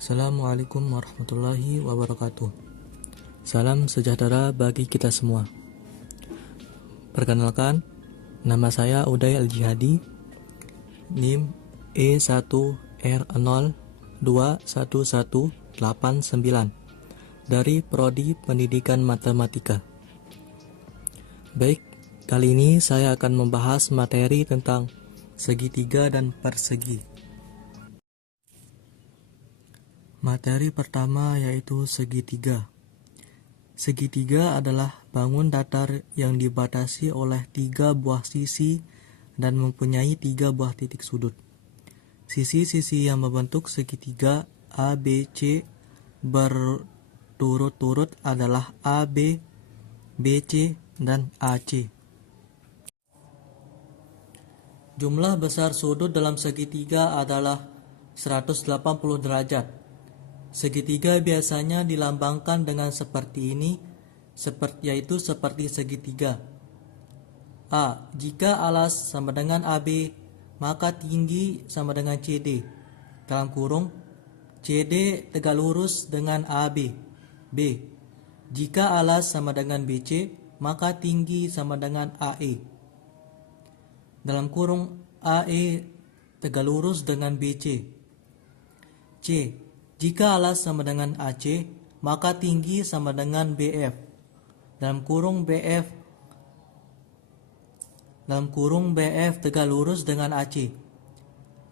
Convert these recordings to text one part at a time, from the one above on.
Assalamualaikum warahmatullahi wabarakatuh. Salam sejahtera bagi kita semua. Perkenalkan, nama saya Uday Al-Jihadi, NIM E1R021189 dari Prodi Pendidikan Matematika. Baik, kali ini saya akan membahas materi tentang segitiga dan persegi. Materi pertama yaitu segitiga. Segitiga adalah bangun datar yang dibatasi oleh 3 buah sisi dan mempunyai 3 buah titik sudut. Sisi-sisi yang membentuk segitiga ABC berturut-turut adalah AB, BC, dan AC. Jumlah besar sudut dalam segitiga adalah 180 derajat. Segitiga biasanya dilambangkan dengan seperti ini, yaitu seperti segitiga. A. Jika alas sama dengan AB, maka tinggi sama dengan CD. Dalam kurung, CD tegak lurus dengan AB. B. Jika alas sama dengan BC, maka tinggi sama dengan AE. Dalam kurung, AE tegak lurus dengan BC. C. Jika alas sama dengan AC, maka tinggi sama dengan BF. Dalam kurung BF tegak lurus dengan AC.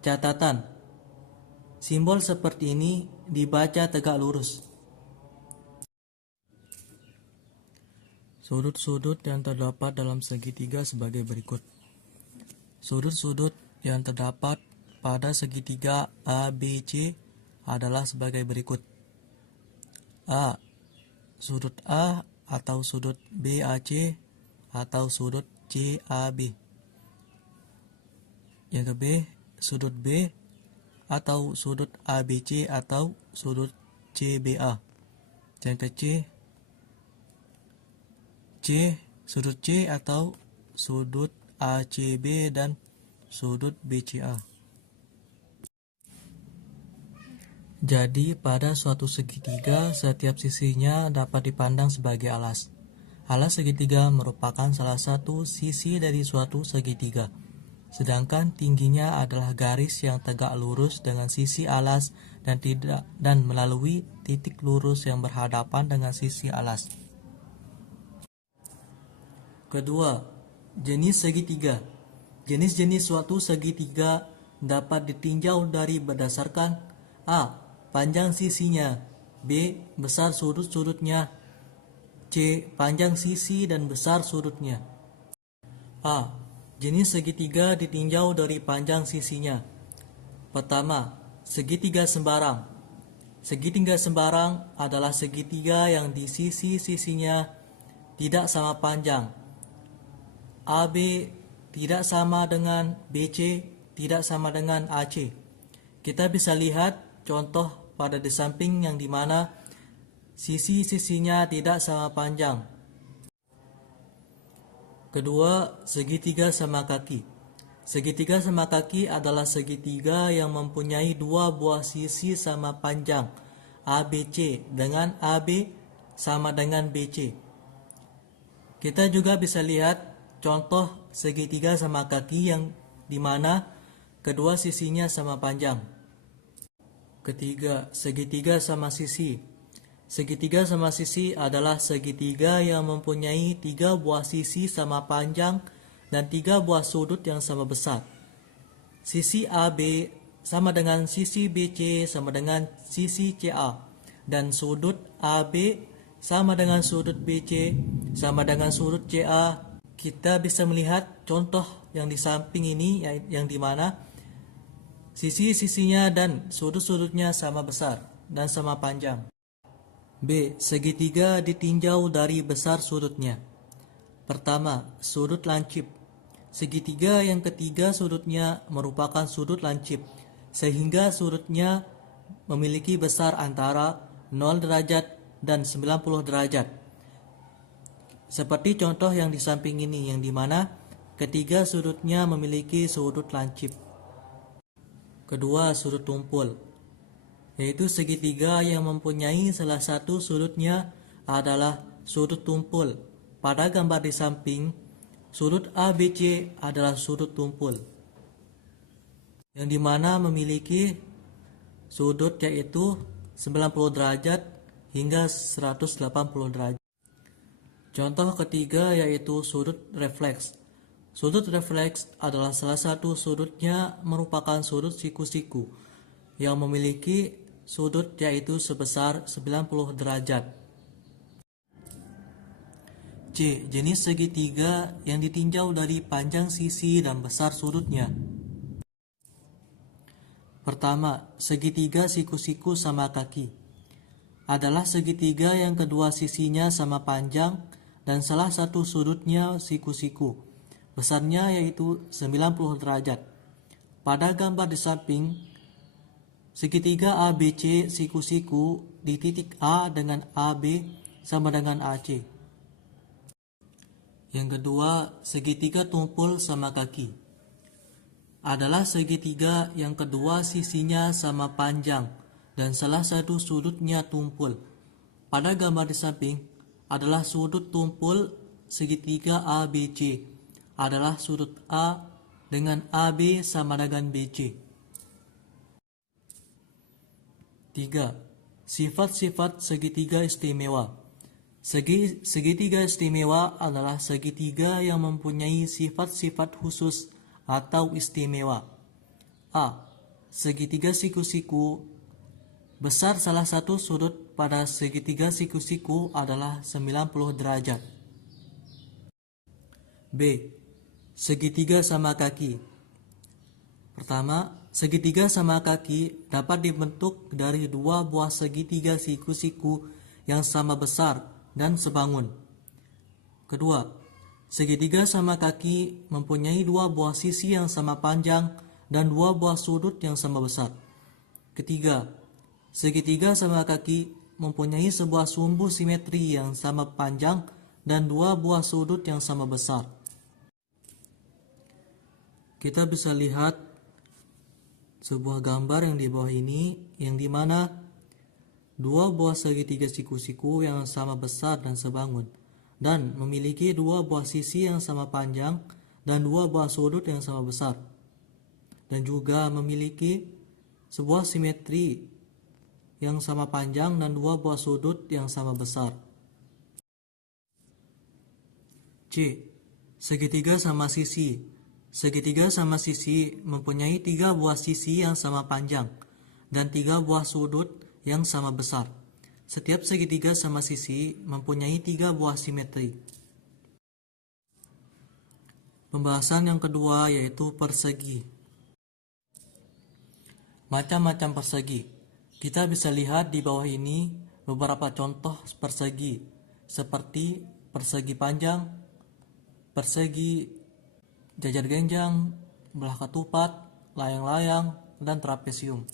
Catatan, simbol seperti ini dibaca tegak lurus. Sudut-sudut yang terdapat dalam segitiga sebagai berikut. Sudut-sudut yang terdapat pada segitiga ABC adalah sebagai berikut. A. Sudut A atau sudut BAC atau sudut CAB. Yang B. Sudut B atau sudut ABC atau sudut CBA. Yang C. Sudut C atau sudut ACB dan sudut BCA. Jadi, pada suatu segitiga, setiap sisinya dapat dipandang sebagai alas. Alas segitiga merupakan salah satu sisi dari suatu segitiga. Sedangkan tingginya adalah garis yang tegak lurus dengan sisi alas dan melalui titik lurus yang berhadapan dengan sisi alas. Kedua, jenis segitiga. Jenis-jenis suatu segitiga dapat ditinjau dari berdasarkan A. Panjang sisinya, B. Besar sudut-sudutnya, C. Panjang sisi dan besar sudutnya. A. Jenis segitiga ditinjau dari panjang sisinya. Pertama, segitiga sembarang. Segitiga sembarang adalah segitiga yang di sisi-sisinya tidak sama panjang. AB tidak sama dengan BC, tidak sama dengan AC. Kita bisa lihat contoh pada di samping yang dimana sisi-sisinya tidak sama panjang. Kedua, segitiga sama kaki. Segitiga sama kaki adalah segitiga yang mempunyai 2 buah sisi sama panjang, ABC dengan AB sama dengan BC. Kita juga bisa lihat contoh segitiga sama kaki yang dimana kedua sisinya sama panjang. Ketiga, segitiga sama sisi. Segitiga sama sisi adalah segitiga yang mempunyai 3 buah sisi sama panjang dan 3 buah sudut yang sama besar. Sisi AB sama dengan sisi BC sama dengan sisi CA, dan sudut AB sama dengan sudut BC sama dengan sudut CA. Kita bisa melihat contoh yang di samping ini yang dimana sisi-sisinya dan sudut-sudutnya sama besar dan sama panjang. B. Segitiga ditinjau dari besar sudutnya. Pertama, sudut lancip. Segitiga yang ketiga sudutnya merupakan sudut lancip, sehingga sudutnya memiliki besar antara 0 derajat dan 90 derajat. Seperti contoh yang di samping ini, yang dimana ketiga sudutnya memiliki sudut lancip. Kedua, sudut tumpul. yaitu segitiga yang mempunyai salah satu sudutnya adalah sudut tumpul. Pada gambar di samping, sudut ABC adalah sudut tumpul, yang dimana memiliki sudut yaitu 90 derajat hingga 180 derajat. Contoh ketiga yaitu sudut refleks. Sudut refleks adalah salah satu sudutnya merupakan sudut siku-siku yang memiliki sudut yaitu sebesar 90 derajat. C. Jenis segitiga yang ditinjau dari panjang sisi dan besar sudutnya. Pertama, segitiga siku-siku sama kaki adalah segitiga yang kedua sisinya sama panjang dan salah satu sudutnya siku-siku. Besarnya yaitu 90 derajat. Pada gambar di samping, segitiga ABC siku-siku di titik A dengan AB sama dengan AC. Yang kedua, segitiga tumpul sama kaki adalah segitiga yang kedua sisinya sama panjang dan salah satu sudutnya tumpul. Pada gambar di samping adalah sudut tumpul segitiga ABC adalah sudut A dengan AB sama dengan BC. 3. Sifat-sifat segitiga istimewa. Segitiga istimewa adalah segitiga yang mempunyai sifat-sifat khusus atau istimewa. A. Segitiga siku-siku. Besar salah satu sudut pada segitiga siku-siku adalah 90 derajat. B. Segitiga sama kaki. Pertama, segitiga sama kaki dapat dibentuk dari dua buah segitiga siku-siku yang sama besar dan sebangun. Kedua, segitiga sama kaki mempunyai dua buah sisi yang sama panjang dan dua buah sudut yang sama besar. Ketiga, segitiga sama kaki mempunyai sebuah sumbu simetri yang sama panjang dan dua buah sudut yang sama besar. Kita bisa lihat sebuah gambar yang di bawah ini, yang dimana dua buah segitiga siku-siku yang sama besar dan sebangun dan memiliki dua buah sisi yang sama panjang dan dua buah sudut yang sama besar, dan juga memiliki sebuah simetri yang sama panjang dan dua buah sudut yang sama besar. C. Segitiga sama sisi. Segitiga sama sisi mempunyai tiga buah sisi yang sama panjang dan tiga buah sudut yang sama besar. Setiap segitiga sama sisi mempunyai tiga buah simetri. Pembahasan yang kedua yaitu persegi. Macam-macam persegi. Kita bisa lihat di bawah ini beberapa contoh persegi, seperti persegi panjang, persegi jajar genjang, belah ketupat, layang-layang, dan trapesium.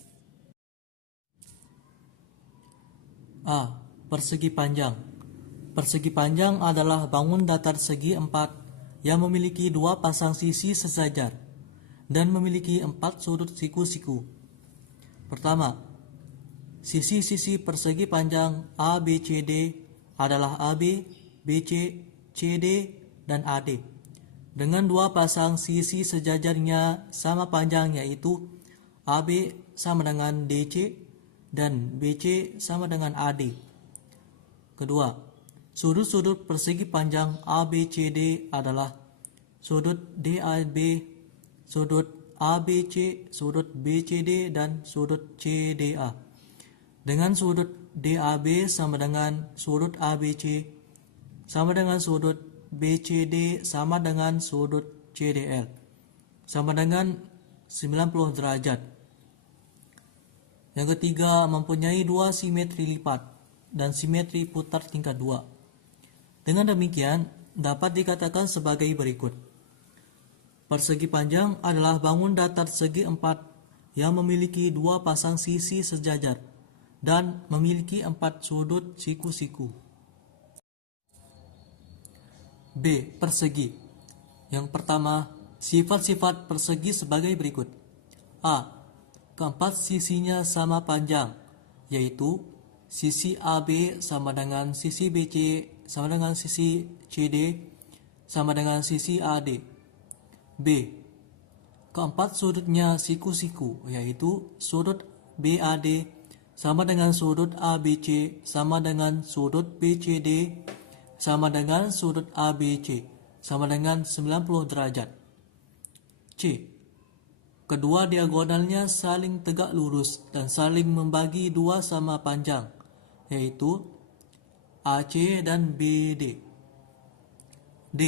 A. Persegi panjang. Persegi panjang adalah bangun datar segi 4 yang memiliki dua pasang sisi sejajar dan memiliki 4 sudut siku-siku. Pertama, sisi-sisi persegi panjang ABCD adalah AB, BC, CD, dan AD. Dengan dua pasang sisi sejajarnya sama panjang, yaitu AB sama dengan DC dan BC sama dengan AD. Kedua, sudut-sudut persegi panjang ABCD adalah sudut DAB, sudut ABC, sudut BCD, dan sudut CDA. Dengan sudut DAB sama dengan sudut ABC sama dengan sudut BCD sama dengan sudut CDL sama dengan 90 derajat. Yang ketiga, mempunyai dua simetri lipat dan simetri putar tingkat 2. Dengan demikian, dapat dikatakan sebagai berikut. Persegi panjang adalah bangun datar segi 4 yang memiliki dua pasang sisi sejajar dan memiliki 4 sudut siku-siku. B. Persegi. Yang pertama, sifat-sifat persegi sebagai berikut. A. Keempat sisinya sama panjang yaitu sisi AB sama dengan sisi BC sama dengan sisi CD sama dengan sisi AD. B. Keempat sudutnya siku-siku, yaitu sudut BAD sama dengan sudut ABC sama dengan sudut BCD sama dengan sudut ABC sama dengan 90 derajat. C. Kedua diagonalnya saling tegak lurus dan saling membagi dua sama panjang, yaitu AC dan BD. D.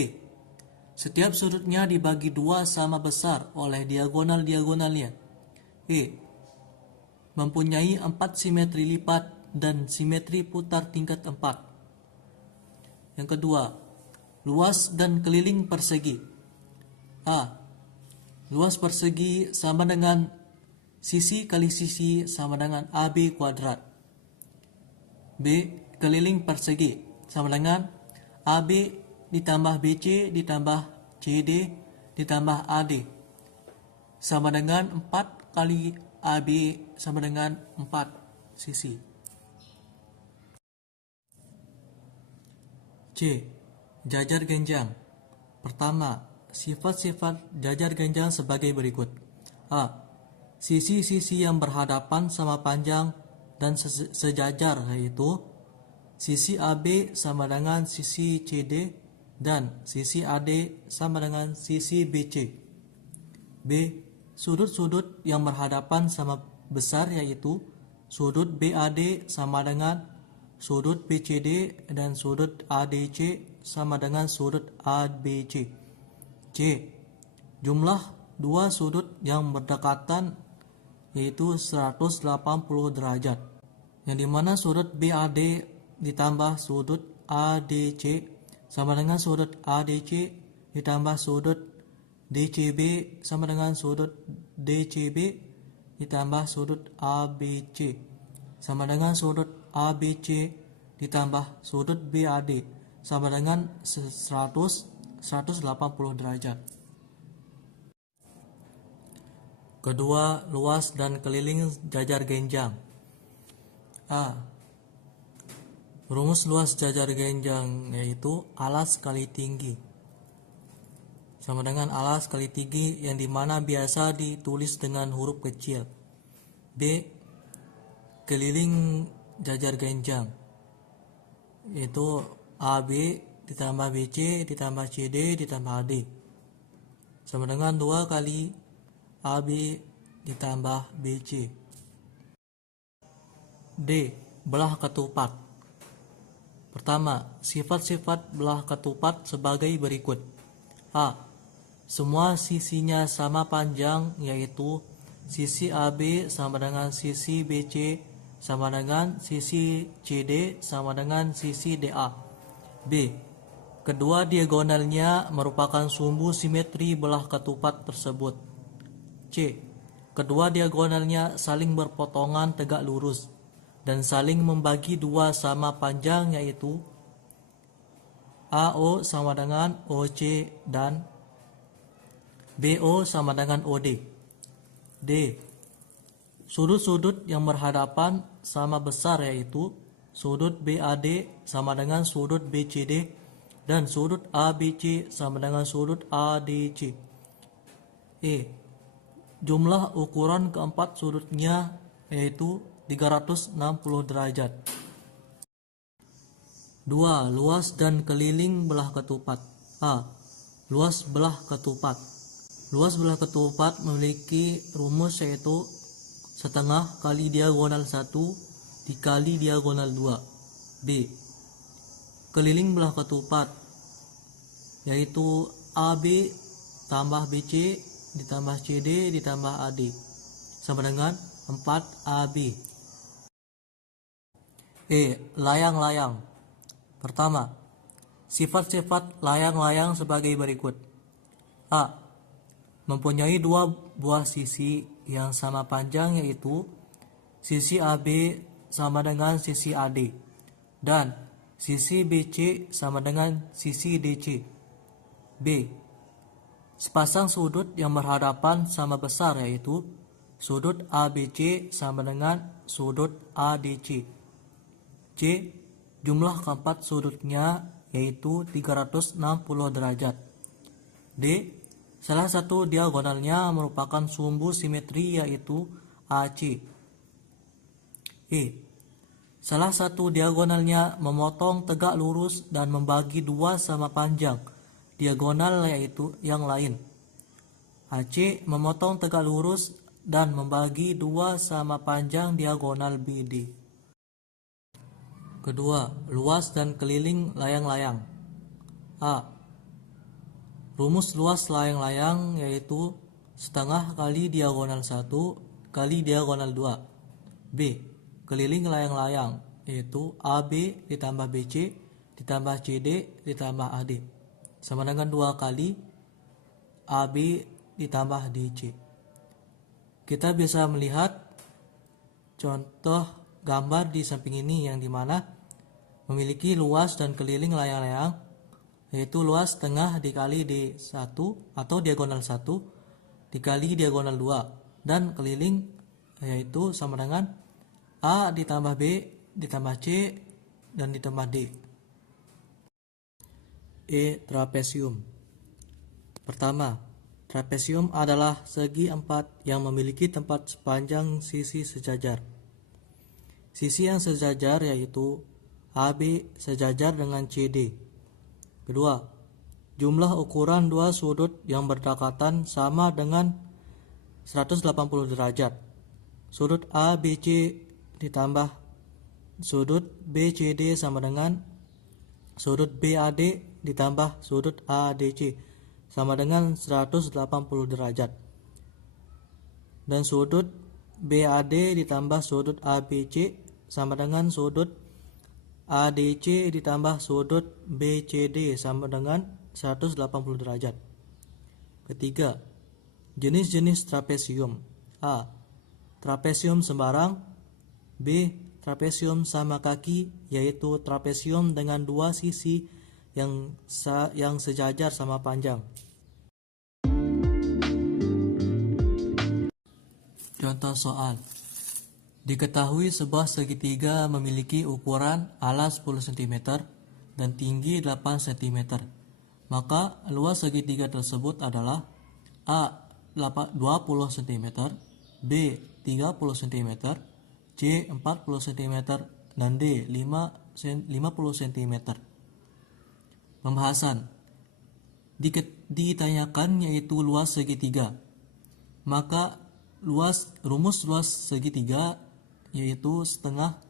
Setiap sudutnya dibagi dua sama besar oleh diagonal-diagonalnya. E. Mempunyai 4 simetri lipat dan simetri putar tingkat 4. Yang kedua, luas dan keliling persegi. A. Luas persegi sama dengan sisi kali sisi sama dengan AB kuadrat. B. Keliling persegi sama dengan AB ditambah BC ditambah CD ditambah AD sama dengan 4 kali AB sama dengan 4 sisi. C. Jajar genjang. Pertama, sifat-sifat jajar genjang sebagai berikut. A. Sisi-sisi yang berhadapan sama panjang dan sejajar, yaitu sisi AB sama dengan sisi CD dan sisi AD sama dengan sisi BC. B. Sudut-sudut yang berhadapan sama besar, yaitu sudut BAD sama dengan sudut BCD dan sudut ADC sama dengan sudut ABC. C. Jumlah dua sudut yang berdekatan, yaitu 180 derajat, yang dimana sudut BAD ditambah sudut ADC sama dengan sudut ADC ditambah sudut DCB sama dengan sudut DCB ditambah sudut ABC sama dengan sudut ABC ditambah sudut BAD sama dengan 180 derajat. Kedua, luas dan keliling jajar genjang. A. Rumus luas jajar genjang yaitu alas kali tinggi sama dengan alas kali tinggi, yang dimana biasa ditulis dengan huruf kecil. B. Keliling jajar genjang yaitu AB ditambah BC ditambah CD ditambah AD sama dengan 2 kali AB ditambah BC. D. Belah ketupat. Pertama, sifat-sifat belah ketupat sebagai berikut. A. Semua sisinya sama panjang, yaitu sisi AB sama dengan sisi BC sama dengan sisi CD sama dengan sisi DA. B. Kedua diagonalnya merupakan sumbu simetri belah ketupat tersebut. C. Kedua diagonalnya saling berpotongan tegak lurus dan saling membagi dua sama panjang, yaitu AO sama dengan OC dan BO sama dengan OD. D. Sudut-sudut yang berhadapan sama besar, yaitu sudut BAD sama dengan sudut BCD dan sudut ABC sama dengan sudut ADC. E. Jumlah ukuran keempat sudutnya yaitu 360 derajat. 2. Luas dan keliling belah ketupat. A. Luas belah ketupat. Luas belah ketupat memiliki rumus yaitu setengah kali diagonal 1 dikali diagonal 2. B. Keliling belah ketupat yaitu AB tambah BC ditambah CD ditambah AD sama dengan 4AB. E. Layang-layang. Pertama, sifat-sifat layang-layang sebagai berikut. A. Mempunyai dua buah sisi yang sama panjang, yaitu sisi AB sama dengan sisi AD dan sisi BC sama dengan sisi DC. B. Sepasang sudut yang berhadapan sama besar, yaitu Sudut ABC sama dengan sudut ADC. C. Jumlah keempat sudutnya yaitu 360 derajat. D. Salah satu diagonalnya merupakan sumbu simetri yaitu AC. E. Salah satu diagonalnya memotong tegak lurus dan membagi dua sama panjang diagonal yaitu yang lain. AC memotong tegak lurus dan membagi dua sama panjang diagonal BD. Kedua, luas dan keliling layang-layang. A. Rumus luas layang-layang yaitu setengah kali diagonal 1 kali diagonal 2. B. Keliling layang-layang yaitu AB ditambah BC ditambah CD ditambah AD sama dengan 2 kali AB ditambah DC. Kita bisa melihat contoh gambar di samping ini yang dimana memiliki luas dan keliling layang-layang yaitu luas setengah dikali D1 atau diagonal 1 dikali diagonal 2 dan keliling yaitu sama dengan A ditambah B ditambah C dan ditambah D. E. Trapesium. Pertama, trapesium adalah segi empat yang memiliki tempat sepanjang sisi sejajar. Sisi yang sejajar yaitu AB sejajar dengan CD. Kedua, jumlah ukuran dua sudut yang berdekatan sama dengan 180 derajat. Sudut ABC ditambah sudut BCD sama dengan sudut BAD ditambah sudut ADC sama dengan 180 derajat. Dan sudut BAD ditambah sudut ABC sama dengan sudut ADC ditambah sudut BCD sama dengan 180 derajat. Ketiga, jenis-jenis trapesium. A. Trapesium sembarang. B. Trapesium sama kaki yaitu trapesium dengan dua sisi yang sejajar sama panjang. Contoh soal. Diketahui sebuah segitiga memiliki ukuran alas 10 cm dan tinggi 8 cm. Maka luas segitiga tersebut adalah A. 20 cm, B. 30 cm, C. 40 cm, dan D. 50 cm. Pembahasan. Ditanyakan yaitu luas segitiga. Maka rumus luas segitiga yaitu setengah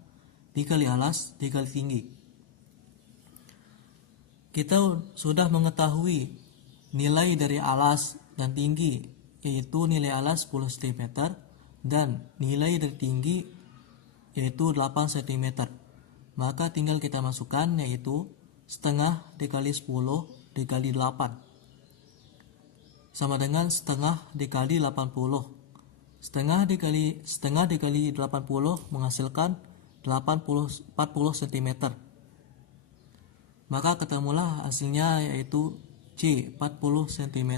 dikali alas dikali tinggi. Kita sudah mengetahui nilai dari alas dan tinggi yaitu nilai alas 10 cm dan nilai dari tinggi yaitu 8 cm. Maka tinggal kita masukkan yaitu setengah dikali 10 dikali 8 sama dengan setengah dikali 80. Setengah dikali 80 menghasilkan 40 cm. Maka ketemulah hasilnya yaitu C 40 cm.